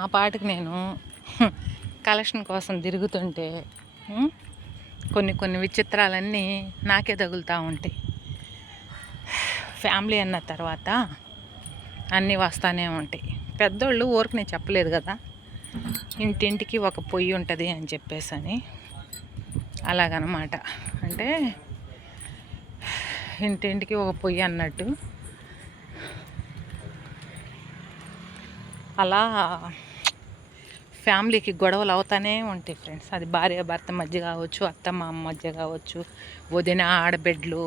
ఆ పాటకి నేను కలెక్షన్ కోసం తిరుగుతుంటే కొన్ని కొన్ని విచిత్రాలన్నీ నాకే తగులుతూ ఉంటాయి. ఫ్యామిలీ అన్న తర్వాత అన్నీ వస్తూనే ఉంటాయి. పెద్దోళ్ళు ఊరికి నేను చెప్పలేదు కదా, ఇంటింటికి ఒక పొయ్యి ఉంటుంది అని చెప్పేసి అలాగనమాట. అంటే ఇంటింటికి ఒక పొయ్యి అన్నట్టు అలా ఫ్యామిలీకి గొడవలు అవుతానే ఉంటాయి ఫ్రెండ్స్. అది భార్య భర్త మధ్య కావచ్చు, అత్త మామ మధ్య కావచ్చు, వదిన ఆడబిడ్డలు,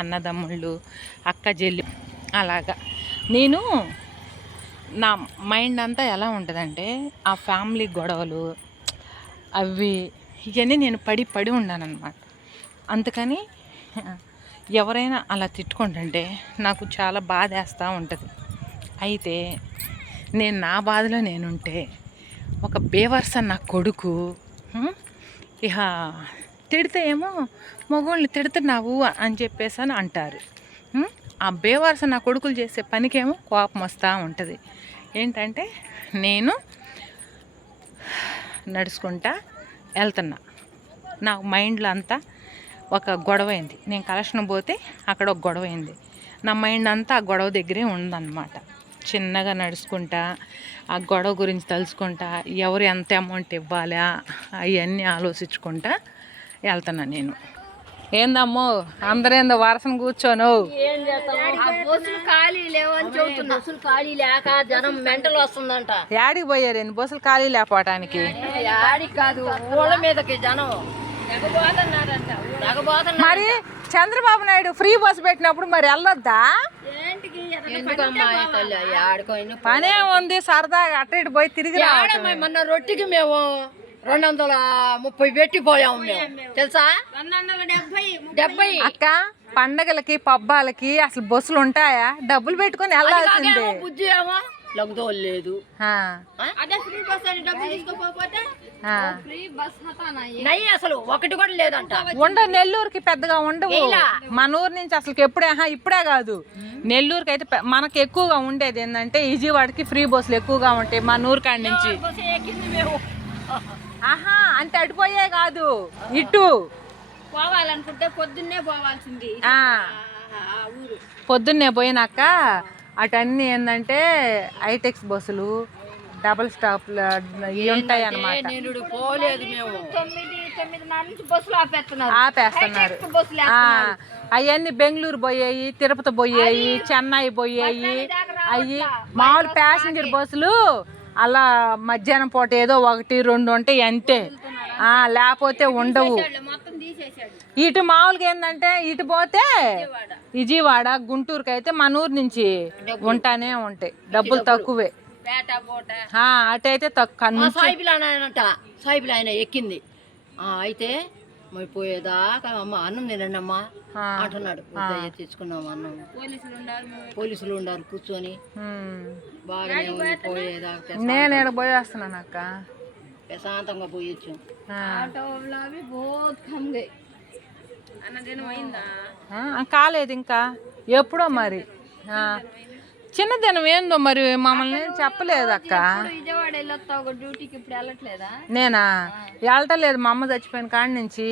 అన్నదమ్ముళ్ళు, అక్క చెల్లి. అలాగా నేను నా మైండ్ అంతా ఎలా ఉంటుందంటే ఆ ఫ్యామిలీ గొడవలు అవి ఇవన్నీ నేను పడి ఉన్నానన్నమాట. అందుకని ఎవరైనా అలా తిట్టుకుంటుంటే నాకు చాలా బాధ వేస్తూ ఉంటుంది. అయితే నేను నా బాధలో నేనుంటే ఒక బేవర్స నా కొడుకు ఇక తిడితే ఏమో మగవాళ్ళని తిడుతున్నావు అని చెప్పేసి అని అంటారు. ఆ బేవర్స నా కొడుకులు చేసే పనికేమో కోపం వస్తూ ఉంటుంది. ఏంటంటే నేను నడుచుకుంటా వెళ్తున్నా, నా మైండ్లో అంతా ఒక గొడవ అయింది. నేను కలెక్షన్ పోతే అక్కడ ఒక గొడవ అయింది. నా మైండ్ అంతా ఆ గొడవ దగ్గరే ఉందన్నమాట. చిన్నగా నడుచుకుంటా ఆ గొడవ గురించి తలుచుకుంటా ఎవరు ఎంత అమౌంట్ ఇవ్వాలా అవన్నీ ఆలోచించుకుంటా వెళ్తున్నా నేను. ఏందమ్మో అందరేందో వరసను కూర్చోను యాడికి పోయారు? ఎన్ని బస్సులు ఖాళీ లేకపోవటానికి మరి చంద్రబాబు నాయుడు ఫ్రీ బస్సు పెట్టినప్పుడు మరి వెళ్ళొద్దా? పనే ఉంది, సరదాగా అటు ఇటు పోయి తిరిగి మొన్న రొట్టికి మేము 230 పెట్టిపోయాము మేము, తెలుసా? 70. అక్క పండగలకి పబ్బాలకి అసలు బస్సులు ఉంటాయా? డబ్బులు పెట్టుకొని వెళ్ళాల్సిందే. బుద్ధి ఏమో లేదు. అసలు ఒకటి కూడా లేదంట. నెల్లూరుకి పెద్దగా ఉండవు. మన ఊరు నుంచి అసలు ఇప్పుడే కాదు, నెల్లూరుకి అయితే మనకి ఎక్కువగా ఉండేది ఏంటంటే విజయవాడకి ఫ్రీ బస్సులు ఎక్కువగా ఉంటాయి మన ఊరు కాడి నుంచి. అంటే అడిపోయే కాదు, ఇటు పోవాలనుకుంటే పొద్దున్నే పోవాల్సింది. పొద్దున్నే పోయినాక అటన్నీ ఏంటంటే హైటెక్స్ బస్సులు, డబుల్ స్టాప్లు ఇవి ఉంటాయి అన్నమాట. ఆపేస్తున్నారు. అవన్నీ బెంగళూరు పోయాయి, తిరుపతి పోయాయి, చెన్నై పోయాయి. అవి మామూలు ప్యాసింజర్ బస్సులు అలా మధ్యాహ్నం పూట ఏదో 1-2 ఉంటాయి అంతే, లేకపోతే ఉండవు. ఇటు మామూలుగా ఏంటంటే ఇటు పోతే విజయవాడ గుంటూరుకి అయితే మన ఊరు నుంచి ఉంటానే ఉంటాయి, డబ్బులు తక్కువే. అటైతే తక్కువ. సాయిబులు ఆయన ఎక్కింది అయితే మరి పోయేదాకా అమ్మ అన్నం తినండి అమ్మా అంటున్నాడు. తెచ్చుకున్నాము అన్నం, పోలీసులు ఉండారు కూర్చొని. బాగానే ఉంది పోయేదాకా. నేను ఇక్కడ పోయేస్తున్నాను అక్క, ప్రశాంతంగా పోయొచ్చు. కాలేదు ఇంకా, ఎప్పుడో మరి. చిన్నదినం ఏందో మరి మమ్మల్ని చెప్పలేదు అక్క. నేనా వెళ్ళటలేదు, మా అమ్మ చచ్చిపోయిన కాడి నుంచి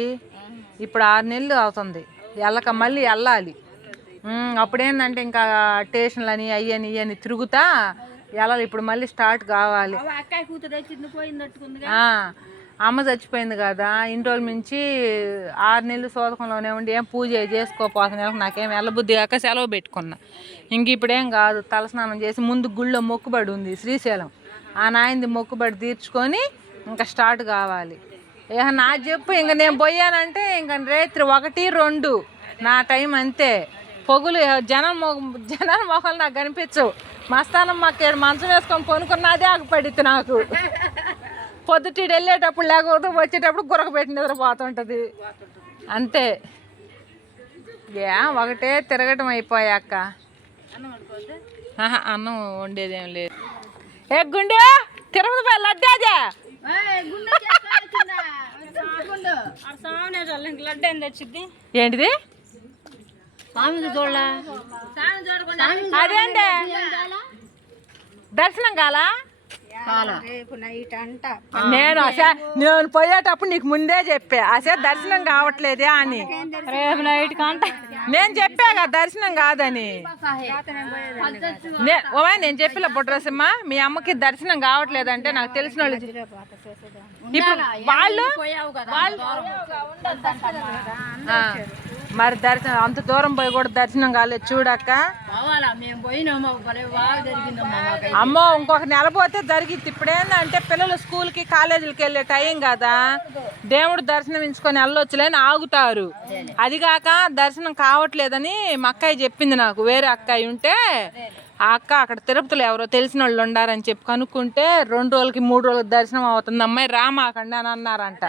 ఇప్పుడు 6 నెలలు అవుతుంది వెళ్ళక. మళ్ళీ వెళ్ళాలి. అప్పుడేందంటే ఇంకా స్టేషన్లని అయ్యని ఇవన్నీ తిరుగుతా వెళ్ళాలి. ఇప్పుడు మళ్ళీ స్టార్ట్ కావాలి. అమ్మ చచ్చిపోయింది కదా, ఇన్ని రోజుల నుంచి 6 నెలలు శోధకంలోనే ఉండి ఏం పూజ చేసుకోపోతున్నా. నాకేం వెళ్ళబుద్ధి కాక సెలవు పెట్టుకున్నా. ఇంక ఇప్పుడేం కాదు, తలస్నానం చేసి ముందు గుళ్ళో మొక్కుబడి ఉంది శ్రీశైలం, ఆ నాయనది మొక్కుబడి తీర్చుకొని ఇంకా స్టార్ట్ కావాలి. నా చెప్పు ఇంక నేను పోయానంటే ఇంక రాత్రి 1-2 నా టైం అంతే. పొగులు జనం మొక్కలు నాకు కనిపించవు. మస్తానం మాకు మంచం వేసుకొని కొనుక్కున్నదే ఆకుపడిద్ది నాకు. పొద్దుటీడు వెళ్ళేటప్పుడు లేకపోతే వచ్చేటప్పుడు గురక పెట్టి నిద్రపోతుంటుంది అంతే. ఒకటే తిరగటం అయిపోయాక అన్నం వండేదేం లేదు. గుండె తిరుపతి పోయి లడ్డాదే ఏంటిది? అదేంటే దర్శనం కాలా? నేను నేను పోయేటప్పుడు నీకు ముందే చెప్పా దర్శనం కావట్లేదే అని. రేపు నైట్ కంట నేను చెప్పాగా దర్శనం కాదని. నేను చెప్పిన బుడ్రసమ్మ మీ అమ్మకి దర్శనం కావట్లేదంటే నాకు తెలిసిన వాళ్ళు ఇప్పుడు మరి దర్శనం అంత దూరం పోయి కూడా దర్శనం కాలేదు చూడక్క. అమ్మో ఇంకొక నెల పోతే జరిగిద్ది. ఇప్పుడేందంటే పిల్లలు స్కూల్కి కాలేజీలకి వెళ్ళే టైం కదా, దేవుడు దర్శనం ఇంచుకొని వెళ్ళొచ్చులేని ఆగుతారు. అదిగాక దర్శనం కావట్లేదని మా అక్కయ్య చెప్పింది నాకు. వేరే అక్కయ్య ఉంటే ఆ అక్క అక్కడ తిరుపతిలో ఎవరో తెలిసిన వాళ్ళు ఉండారని చెప్పి కనుక్కుంటే 2 రోజులకి 3 రోజులకి దర్శనం అవుతుంది అమ్మాయి రామాకండి అని అన్నారంట.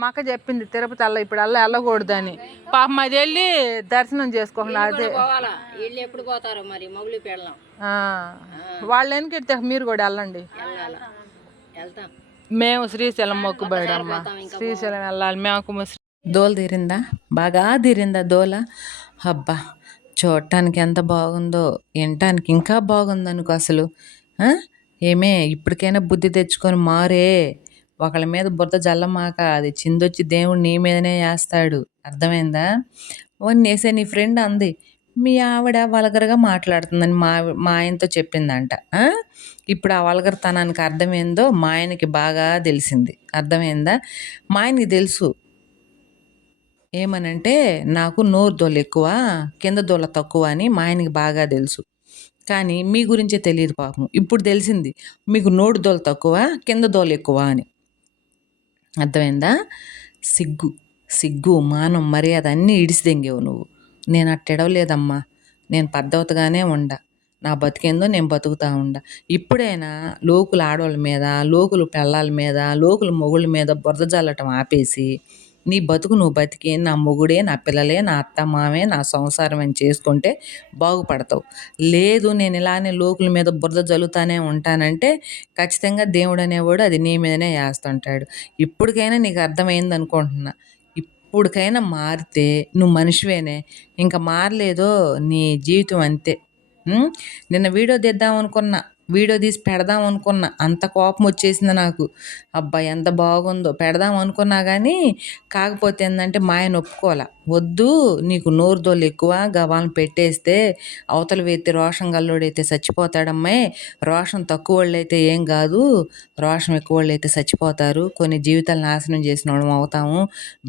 మా అక్క చెప్పింది తిరుపతి ఇప్పుడు వెళ్ళకూడదని. పాపం అది వెళ్ళి దర్శనం చేసుకోకుండా అదే ఎప్పుడు పోతారో మరి మొగులు పెళ్ళాం వాళ్ళు వెనకెడితే మీరు కూడా వెళ్ళండి. మేము శ్రీశైలం మొక్కుబడమ్మా, శ్రీశైలం వెళ్ళాలి. మేము దోల తీరిందా, బాగా తీరిందా దోల. అబ్బా చూడటానికి ఎంత బాగుందో, వినటానికి ఇంకా బాగుంది అనుకో అసలు. ఏమే ఇప్పటికైనా బుద్ధి తెచ్చుకొని మారే. ఒకళ్ళ మీద బురద జల్లమాక, అది చిందొచ్చి దేవుడు నీ మీదనే వేస్తాడు. అర్థమైందా? వేసే నీ ఫ్రెండ్ అంది మీ ఆవిడ వల్గర్గా మాట్లాడుతుందని మా ఆయనతో చెప్పిందంట. ఇప్పుడు ఆ వల్గర్తనానికి అర్థమైందో మా ఆయనకి బాగా తెలిసింది. అర్థమైందా? మా ఆయనకి తెలుసు ఏమనంటే నాకు నోరు దోల ఎక్కువ, కింద దోల తక్కువ అని మా ఆయనకి బాగా తెలుసు. కానీ మీ గురించే తెలియదు పాపం. ఇప్పుడు తెలిసింది మీకు నోరు దోల తక్కువ, కింద దోల ఎక్కువ అని. అర్థమైందా? సిగ్గు మానం మర్యాద అన్నీ ఇడిసిదెంగేవు నువ్వు. నేను అట్టెడవలేదమ్మా, నేను పద్ధతిగానే ఉండ. నా బతికేందో నేను బతుకుతా ఉండ. ఇప్పుడైనా లోకుల ఆడవాళ్ళ మీద, లోకుల పిల్లల మీద, లోకుల మొగుళ్ళ మీద బురద జల్లటం ఆపేసి నీ బతుకు నువ్వు బతికి నా మొగుడే, నా పిల్లలే, నా అత్త మామే, నా సంసారం అని చేసుకుంటే బాగుపడతావు. లేదు నేను ఇలానే లోకుల మీద బురద జల్లుతానే ఉంటానంటే ఖచ్చితంగా దేవుడు అనేవాడు అది నీ మీదనే వేస్తుంటాడు. ఇప్పటికైనా నీకు అర్థమైంది అనుకుంటున్నా. ఇప్పటికైనా మారితే నువ్వు మనిషివేనే. ఇంకా మారలేదో నీ జీవితం అంతే. నిన్న వీడియో తీద్దాం అనుకున్నా, వీడియో తీసి పెడదాం అనుకున్నా, అంత కోపం వచ్చేసింది నాకు. అబ్బా ఎంత బాగుందో పెడదాం అనుకున్నా కానీ కాకపోతే ఏంటంటే మా ఆయన ఒప్పుకోలే. వద్దు నీకు నోరు దోలు ఎక్కువ, గవాలను పెట్టేస్తే అవతల వ్యక్తి రోషం గల్లోడైతే చచ్చిపోతాడమ్మాయి. రోషం తక్కువ వాళ్ళు అయితే ఏం కాదు, రోషం ఎక్కువ వాళ్ళు అయితే చచ్చిపోతారు. కొన్ని జీవితాలు నాశనం చేసిన వాళ్ళం అవుతాము,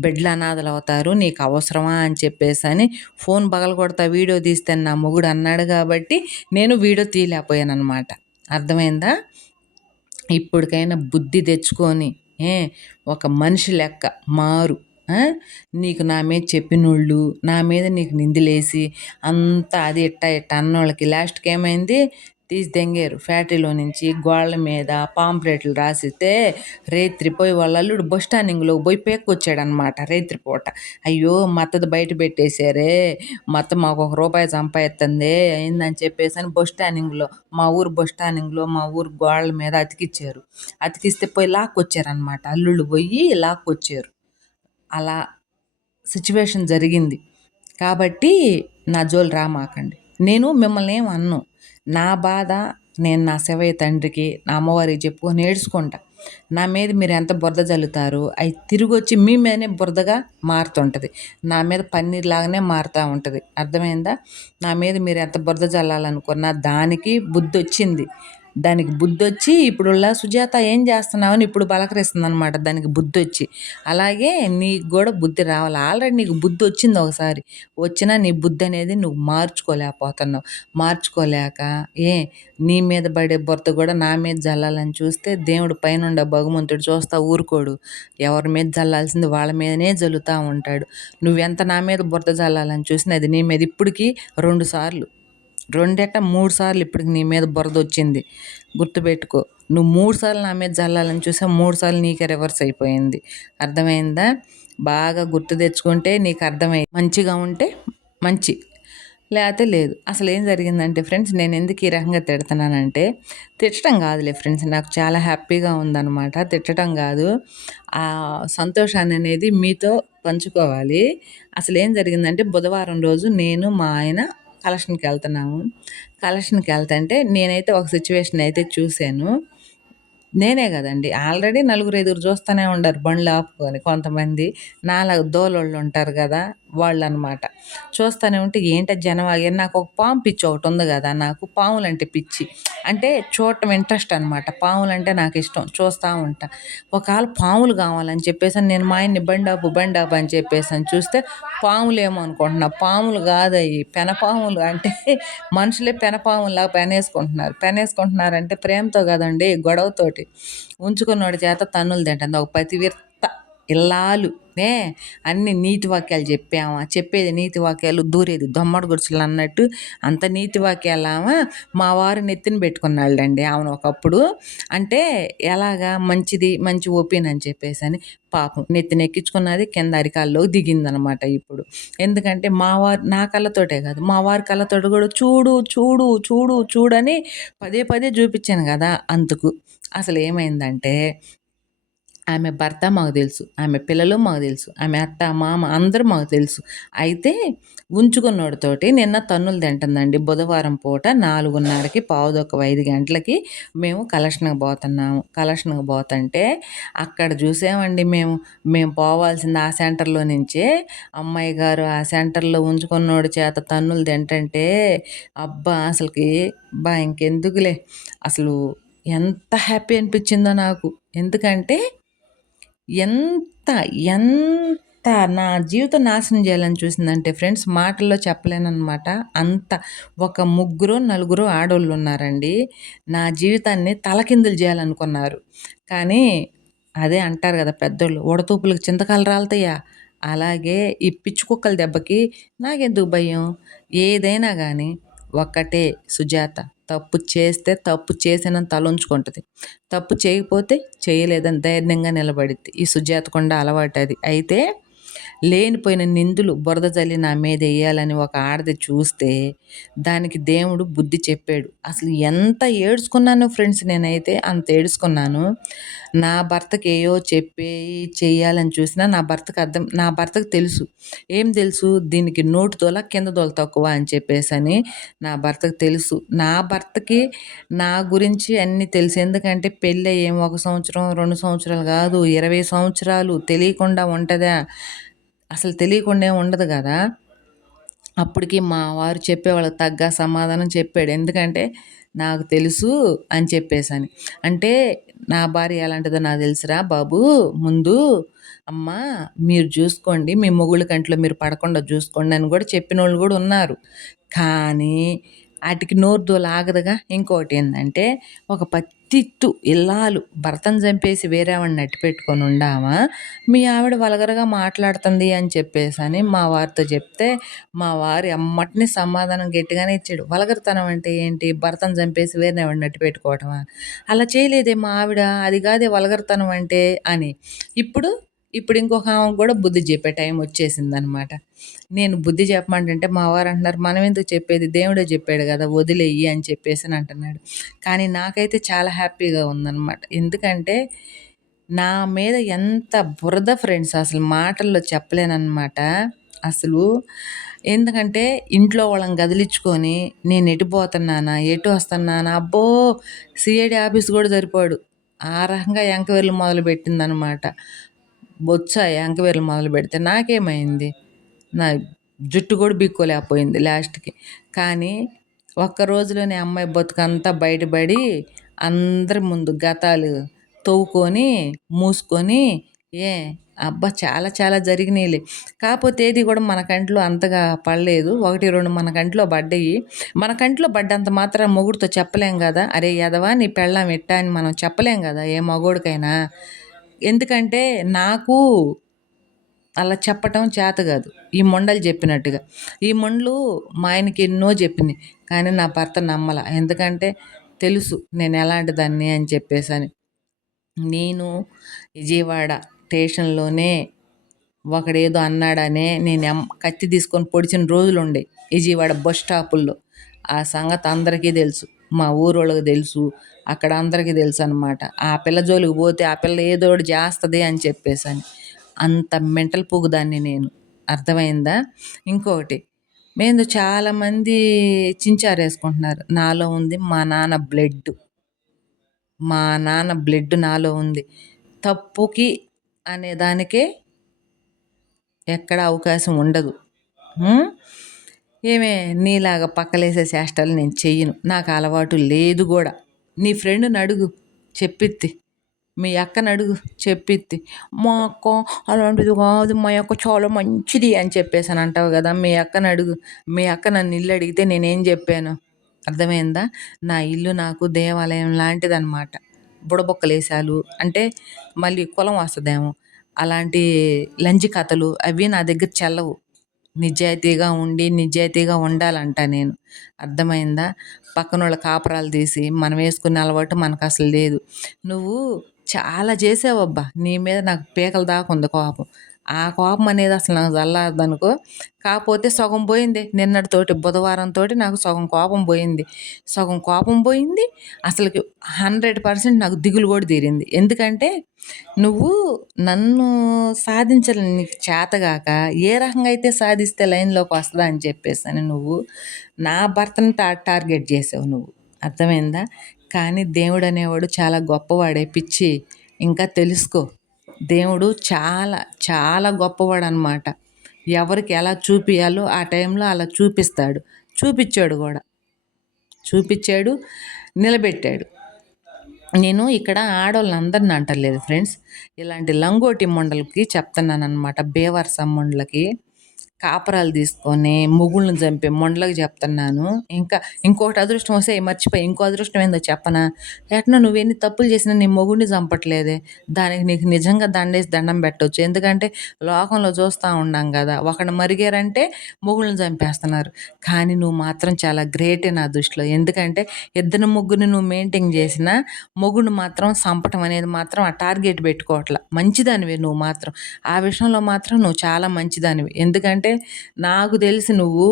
బిడ్డలు అనాథలు అవుతారు. నీకు అవసరమా అని చెప్పేసి అని ఫోన్ పగలగొడతా వీడియో తీస్తే నా మొగుడు అన్నాడు కాబట్టి నేను వీడియో తీయలేకపోయాను అనమాట. అర్థమైందా? ఇప్పటికైనా బుద్ధి తెచ్చుకొని ఒక మనిషి లెక్క మారు. నీకు నా మీద చెప్పినోళ్ళు, నా మీద నీకు నిందిలేసి అంతా అది ఇట్ట అన్నోళ్ళకి లాస్ట్కి ఏమైంది, తీసి దెంగారు ఫ్యాక్టరీలో నుంచి. గోళ్ళ మీద పాంప్లెట్లు రాసిస్తే రేత్రి పోయి వాళ్ళ అల్లుడు బస్ స్టాండింగ్లో పోయి పేక్కొచ్చాడనమాట రేత్రి పూట. అయ్యో మత్తది బయట పెట్టేశారే, మత్త మాకు ₹1 సంపాదిస్తుంది అయిందని చెప్పేసి అని బస్ స్టాండింగ్లో, మా ఊరు బస్ స్టాండింగ్లో మా ఊరు గోళ్ళ మీద అతికిచ్చారు. అతికిస్తే పోయి లాక్కొచ్చారనమాట, అల్లుళ్ళు పోయి లాక్కొచ్చారు. అలా సిచ్యువేషన్ జరిగింది. కాబట్టి నా జోలు రామాకండి. నేను మిమ్మల్ని ఏం అన్ను. నా బాధ నేను నా శివయ్య తండ్రికి, నా అమ్మవారికి చెప్పుకొని ఏడ్చుకుంటా. నా మీద మీరు ఎంత బురద జల్లుతారు, అవి తిరిగి వచ్చి మీ మీదనే బురదగా మారుతుంటుంది. నా మీద పన్నీర్ లాగానే మారుతూ ఉంటుంది. అర్థమైందా? నా మీద మీరు ఎంత బురద జల్లాలనుకున్నా దానికి బుద్ధి వచ్చింది. దానికి బుద్ధి వచ్చి ఇప్పుడులా సుజాత ఏం చేస్తున్నావని ఇప్పుడు పలకరిస్తుంది అనమాట. దానికి బుద్ధి వచ్చి అలాగే నీకు కూడా బుద్ధి రావాలి. ఆల్రెడీ నీకు బుద్ధి వచ్చింది ఒకసారి, వచ్చినా నీ బుద్ధి అనేది నువ్వు మార్చుకోలేకపోతున్నావు. మార్చుకోలేక నీ మీద పడే బురద కూడా నా మీద జల్లాలని చూస్తే దేవుడు పైన భగవంతుడు చూస్తా ఊరుకోడు. ఎవరి మీద జల్లాల్సింది వాళ్ళ మీదనే జల్లుతూ ఉంటాడు. నువ్వెంత నా మీద బురద జల్లాలని చూసినా అది నీ మీద ఇప్పటికీ 2 సార్లు 3 సార్లు ఇప్పటికి నీ మీద బురద వచ్చింది. గుర్తుపెట్టుకో, నువ్వు 3 సార్లు నా మీద జల్లాలని చూసావు, 3 సార్లు నీకే రివర్స్ అయిపోయింది. అర్థమైందా? బాగా గుర్తు తెచ్చుకుంటే నీకు అర్థమైంది. మంచిగా ఉంటే మంచి, లేకపోతే లేదు. అసలు ఏం జరిగిందంటే ఫ్రెండ్స్, నేను ఎందుకు ఈ రకంగా తిడుతున్నానంటే, తిట్టడం కాదులే ఫ్రెండ్స్, నాకు చాలా హ్యాపీగా ఉందన్నమాట. తిట్టడం కాదు, ఆ సంతోషాన్ని అనేది మీతో పంచుకోవాలి. అసలు ఏం జరిగిందంటే బుధవారం రోజు నేను మా ఆయన కలెక్షన్కి వెళ్తున్నాము. కలెక్షన్కి వెళ్తుంటే నేనైతే ఒక సిచ్యువేషన్ అయితే చూశాను. నేనే కదండి, ఆల్రెడీ నలుగురు ఐదుగురు చూస్తూనే ఉండరు బండ్లు ఆపుకొని. కొంతమంది నాలాగా దోలోళ్ళు ఉంటారు కదా, వాళ్ళు అనమాట. చూస్తూనే ఉంటే ఏంటి జనం ఆగారు. నాకు ఒక పాము పిచ్చి ఒకటి ఉంది కదా, నాకు పాములంటే పిచ్చి, అంటే చూడటం ఇంట్రెస్ట్ అనమాట. పాములంటే నాకు ఇష్టం, చూస్తూ ఉంటా. ఒకవేళ పాములు కావాలని చెప్పేసి నేను మా ఆయన్ని బండి ఆపు అని చెప్పేసి అని చూస్తే పాములేమో అనుకుంటున్నా, పాములు కాదయ్యి పెనపాములు. అంటే మనుషులే పెనపాములాగా పెనేసుకుంటున్నారంటే ప్రేమతో కదండి, గొడవతోటి. ఉంచుకున్నోడి చేత తన్నులు తింటుంది ఒక పతివ్రత ఇల్లాలు. ఏ అన్ని నీతి వాక్యాలు చెప్పామా, చెప్పేది నీతి వాక్యాలు, దూరేది దొమ్మడి గుడిసెలు అన్నట్టు అంత నీతి వాక్యాలామా మా వారు నెత్తిన పెట్టుకున్నాళ్ళండి ఆమెను ఒకప్పుడు. అంటే ఎలాగా, మంచిది మంచి ఒపీనియన్ అని చెప్పేసి అని పాపం నెత్తిన ఎక్కించుకున్నది, కింద అరికాల్లోకి దిగిందనమాట ఇప్పుడు. ఎందుకంటే మా వారు నా కళ్ళతోటే కాదు, మా వారి కళ్ళతోటి కూడా చూడు చూడు చూడు చూడని పదే పదే చూపించాను కదా. అందుకు అసలు ఏమైందంటే, ఆమె భర్త మాకు తెలుసు, ఆమె పిల్లలు మాకు తెలుసు, ఆమె అత్త మామ అందరూ మాకు తెలుసు. అయితే ఉంచుకున్నోడితోటి నిన్న తన్నులు తింటుందండి. బుధవారం పూట 4:30కి 4:45 గంటలకి మేము కలెక్షన్కి పోతున్నాము. కలెక్షన్కి పోతుంటే అక్కడ చూసామండి మేము పోవాల్సింది ఆ సెంటర్లో నుంచే. అమ్మాయి గారు ఆ సెంటర్లో ఉంచుకున్నోడి చేత తన్నులు తింటుంటే అబ్బా అసలుకి ఇంకెందుకులే, అసలు ఎంత హ్యాపీ అనిపించిందో నాకు. ఎందుకంటే ఎంత ఎంత నా జీవితం నాశనం చేయాలని చూసిందంటే ఫ్రెండ్స్, మాటల్లో చెప్పలేనన్నమాట. అంత ఒక ముగ్గురు నలుగురు ఆడోళ్ళు ఉన్నారండి, నా జీవితాన్ని తలకిందులు చేయాలనుకున్నారు. కానీ అదే అంటారు కదా పెద్దోళ్ళు, ఉడతూపులకు చింతకాయలు రాలుతాయా, అలాగే ఈ పిచ్చి కుక్కల దెబ్బకి నాకెందుకు భయం. ఏదైనా కానీ ఒక్కటే సుజాత, తప్పు చేస్తే తప్పు చేసినంత తలంచుకుంటుంది, తప్పు చేయకపోతే చేయలేదని ధైర్యంగా నిలబడిద్ది. ఈ సుజాతకుండా అలవాటు అది. అయితే లేనిపోయిన నిందులు బురద జల్లి నా మీద వేయాలని ఒక ఆడది చూస్తే దానికి దేవుడు బుద్ధి చెప్పాడు. అసలు ఎంత ఏడ్చుకున్నానో ఫ్రెండ్స్, నేనైతే అంత ఏడ్చుకున్నాను. నా భర్తకి ఏయో చెప్పి చెయ్యాలని చూసినా నా భర్తకు తెలుసు. ఏం తెలుసు, దీనికి నోటు దోల కింద దోల తక్కువ అని చెప్పేసి అని నా భర్తకు తెలుసు. నా భర్తకి నా గురించి అన్నీ తెలుసు. ఎందుకంటే పెళ్ళి ఏం 1 సంవత్సరం 2 సంవత్సరాలు కాదు, 20 సంవత్సరాలు. తెలియకుండా ఉంటుందా, అసలు తెలియకుండా ఏమి ఉండదు కదా. అప్పటికి మా వారు చెప్పేవాళ్ళకి తగ్గ సమాధానం చెప్పాడు. ఎందుకంటే నాకు తెలుసు అని చెప్పేసని. అంటే నా భార్య ఎలాంటిదో నాకు తెలుసురా బాబు, ముందు అమ్మ మీరు చూసుకోండి, మీ మొగుళ్ళ కంట్లో మీరు పడకుండా చూసుకోండి అని కూడా చెప్పినోళ్ళు కూడా ఉన్నారు. కానీ ఆటికి నోరు దూల ఆగదుగా. ఇంకోటి ఏంటంటే, ఒక పత్తిత్తు ఇల్లాలు భర్తను చంపేసి వేరే వాడిని అట్టి పెట్టుకొని ఉండామా, మీ ఆవిడ వల్గర్గా మాట్లాడుతుంది అని చెప్పేసి అని మా వారితో చెప్తే, మా వారు ఎమ్మటనే సమాధానం గట్టిగానే ఇచ్చాడు. వల్గర్తనం అంటే ఏంటి, భర్తను చంపేసి వేరే వాడిని అట్టి పెట్టుకోవటమా, అలా చేయలేదే మా ఆవిడ, అది కాదే వల్గర్తనం అంటే అని. ఇప్పుడు ఇంకొక ఆమెకు కూడా బుద్ధి చెప్పే టైం వచ్చేసిందనమాట. నేను బుద్ధి చెప్పమంటుంటే మా వారు అంటున్నారు, మనం ఎందుకు చెప్పేది, దేవుడే చెప్పాడు కదా వదిలేయి అని చెప్పేసి అని అంటున్నాడు. కానీ నాకైతే చాలా హ్యాపీగా ఉందన్నమాట. ఎందుకంటే నా మీద ఎంత బురద ఫ్రెండ్స్, అసలు మాటల్లో చెప్పలేనన్నమాట. అసలు ఎందుకంటే ఇంట్లో వాళ్ళని గదిలించుకొని నేను ఎటు పోతున్నానా ఎటు వస్తున్నానా, అబ్బో సిఐడి ఆఫీస్ కూడా సరిపోడు, ఆ రకంగా ఎంక్వైరీలు మొదలుపెట్టిందనమాట. బొత్స ఎంక్వైరీలు మొదలు పెడితే నాకేమైంది, నా జుట్టు కూడా బిక్కోలేకపోయింది లాస్ట్కి. కానీ ఒక్క రోజులోనే అమ్మాయి బతుకంతా బయటపడి అందరి ముందు గతాలు తవ్వుకొని మూసుకొని ఏ అబ్బా చాలా చాలా జరిగినాయిలే. కాకపోతే ఏది కూడా మన కంట్లో అంతగా పడలేదు, 1, 2 మన కంట్లో పడ్డాయి. మన కంట్లో పడ్డంత మాత్రం మొగుడితో చెప్పలేం కదా, అరే ఎదవా నీ పెళ్ళాం ఎట్టా అని మనం చెప్పలేం కదా ఏ మగోడికైనా. ఎందుకంటే నాకు అలా చెప్పటం చేత కాదు, ఈ మొండలు చెప్పినట్టుగా. ఈ మొండలు మా ఆయనకి ఎన్నో చెప్పినాయి, కానీ నా భర్త నమ్మల. ఎందుకంటే తెలుసు నేను ఎలాంటి దాన్ని అని చెప్పేసి అని. నేను విజయవాడ స్టేషన్లోనే ఒకడేదో అన్నాడనే నేను కత్తి తీసుకొని పొడిచిన రోజులు ఉండే విజయవాడ బస్ స్టాపుల్లో. ఆ సంగతి అందరికీ తెలుసు, మా ఊరోళ్ళకి తెలుసు, అక్కడ అందరికీ తెలుసు అనమాట. ఆ పిల్ల జోలికి పోతే ఆ పిల్ల ఏదో ఒకటి చేస్తుంది అని చెప్పేసి అని. అంత మెంటల్ పూగుదాన్ని నేను, అర్థమైందా. ఇంకొకటి, ఏందో చాలామంది చించారేసుకుంటున్నారు. నాలో ఉంది మా నాన్న బ్లడ్. మా నాన్న బ్లడ్ నాలో ఉంది. తప్పుకి అనే దానికే ఎక్కడ అవకాశం ఉండదు. హ్మ్. ఏమే నీలాగా పక్కలేసే చేష్టలు నేను చెయ్యను. నాకు అలవాటు లేదు గూడా. నీ ఫ్రెండ్‌ని అడుగు చెప్పిద్ది. మీ అక్కని అడుగు చెప్పిద్ది. మా అక్క అలాంటిది కాదు. మా అక్క చాలా మంచిది అని చెప్పేసని అంటావు గదా! మీ అక్కని అడుగు. మీ అక్క నన్ను ఇల్లు అడిగితే నేనేం జెప్పాను? అర్థమైందా? నా ఇల్లు నాకు దేవాలయం లాంటిదనమాట. బుడబుక్కలేశాలు అంటే మళ్ళీ కులం వస్తదేమో. అలాంటి లంజి కథలు అవి నా దగ్గర చెల్లవు. నిజాయితీగా ఉండి, నిజాయితీగా ఉండాలంట నేను. అర్థమైందా? పక్కనోళ్ళ కాపరాలు తీసి మనం వేసుకునే అలవాటు మనకసలు లేదు. నువ్వు చాలా చేసావబ్బా! నీ మీద నాకు పీకల దాకా ఉంది కోపం. ఆ కోపం అనేది అసలు నాకు చల్లారదనుకో. కాపోతే సగం పోయింది. నిన్నటితోటి బుధవారంతోటి నాకు సగం కోపం పోయింది. సగం కోపం పోయింది. అసలకి 100% నాకు దిగులు కూడా తీరింది. ఎందుకంటే నువ్వు నన్ను సాధించడం నీకు చేతగాక ఏ రకంగా అయితే సాధిస్తే లైన్‌లోకి వస్తదా అని చెప్పేసని నువ్వు నా భర్తని టార్గెట్ చేసావు నువ్వు. అర్థమైందా? కానీ దేవుడనేవాడు చాలా గొప్పవాడే పిచ్చి. ఇంకా తెలుసుకో. దేవుడు చాలా, చాలా గొప్పవాడనమాట. ఎవరికి ఎలా చూపియాలో ఆ టైంలో అలా చూపిస్తాడు. చూపిచ్చాడు గూడా. చూపిచ్చాడు, నిలబెట్టాడు. నేను ఇక్కడ ఆడోళ్ళందరిని అంటలేదు ఫ్రెండ్స్. ఇలాంటి లంగోటి మొండలకి చెప్తున్నాననమాట. బేవర్స్ మొండలకి కాపరాలు తీసుకొని మొగుళ్ళని చంపే మొండలకి చెప్తున్నాను. ఇంకా ఇంకోటి అదృష్టం వస్తే మర్చిపోయి ఇంకో అదృష్టం ఏందో చెప్పనా? ఎట్నో నువ్వెన్ని తప్పులు చేసినా నీ మొగుడిని చంపట్లేదే. దానికి నీకు నిజంగా దండేసి దండం పెట్టొచ్చు. ఎందుకంటే లోకంలో చూస్తా ఉన్నాం గదా! ఒకడు మరిగారంటే మొగుళ్ళని చంపేస్తున్నారు. కానీ నువ్వు మాత్రం చాలా గ్రేటే నా దృష్టిలో. ఎందుకంటే ఇద్దరు ముగ్గురిని నువ్వు మెయింటైన్ చేసినా మొగుడిని మాత్రం సంపటం అనేది మాత్రం ఆ టార్గెట్ పెట్టుకోవట్ల. మంచిదానివే నువ్వు మాత్రం. ఆ విషయంలో మాత్రం నువ్వు చాలా మంచిదానివి. ఎందుకంటే నాకు తెలిసి నువ్వు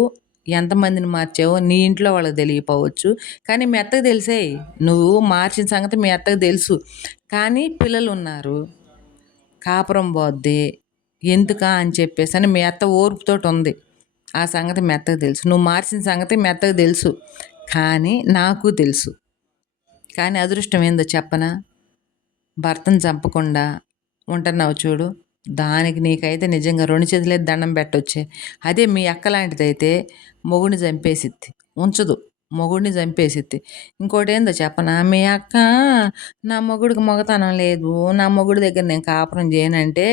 ఎంతమందిని మార్చావో నీ ఇంట్లో వాళ్ళకి తెలియకపోవచ్చు. కానీ మీ అత్తకి తెలిసేయి. నువ్వు మార్చిన సంగతి మీ అత్తకి తెలుసు. కానీ పిల్లలున్నారు. కాపురం పోద్ది. ఎందుకా అని చెప్పేసని మీ అత్త ఓర్పుతోటి ఉంది. ఆ సంగతి మీ అత్తకి తెలుసు. నువ్వు మార్చిన సంగతి మీ అత్తకి తెలుసు. కానీ నాకు తెలుసు. కానీ అదృష్టం ఏందో చెప్పనా? భర్తను చంపకుండా ఉంటున్నావు చూడు. దానికి నీకైతే నిజంగా 2 చేతులెత్తి దండం పెట్టొచ్చే. అదే మీ అక్క లాంటిదైతే మొగుడిని చంపేసిద్ది. ఉంచదు. మొగుడిని చంపేసిద్ది. ఇంకోటేందో చెప్పనా? మీ అక్క నా మొగుడికి మొగతనం లేదు. నా మొగుడి దగ్గర నేను కాపురం చేయనంటే,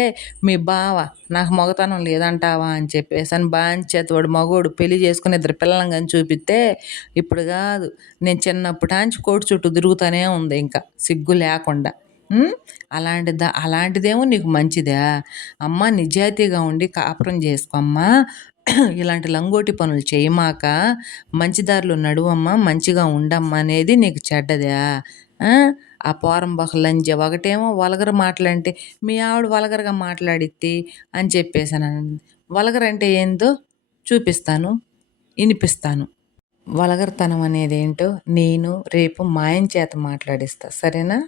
మీ బావ నాకు మొగతనం లేదంటావా అని చెప్పేసని బాంచేతోడు మగోడు పెళ్లి చేసుకొని ఇద్దరు పిల్లలని గాని చూపిత్తే, ఇప్పుడు గాదు నేను చిన్నప్పటాంచి కోటి చుట్టూ తిరుగుతానే ఉంది ఇంకా సిగ్గు లేకుండా. హ్మ్. అలాంటిదేమో నీకు మంచిదా? అమ్మ నిజాయితీగా ఉండి కాపురం చేసుకో అమ్మా. ఇలాంటి లంగోటి పనులు చేయమాక. మంచి దారిలో నడువమ్మా. మంచిగా ఉండమ్మా అనేది నీకు చెడ్డదా? ఆ! ఆ పోరంబోక లంజ ఒకటేమో వల్గర్ మాటలంటే మీ ఆవిడ వల్గర్‌గా మాట్లాడిద్ది అని చెప్పేసననంది. వల్గర్ అంటే ఏందో చూపిస్తాను. ఇనిపిస్తాను. వల్గర్‌తనం అనేదేంటో నేను రేపు మా ఆయన చేత మాట్లాడిస్తా. సరేనా?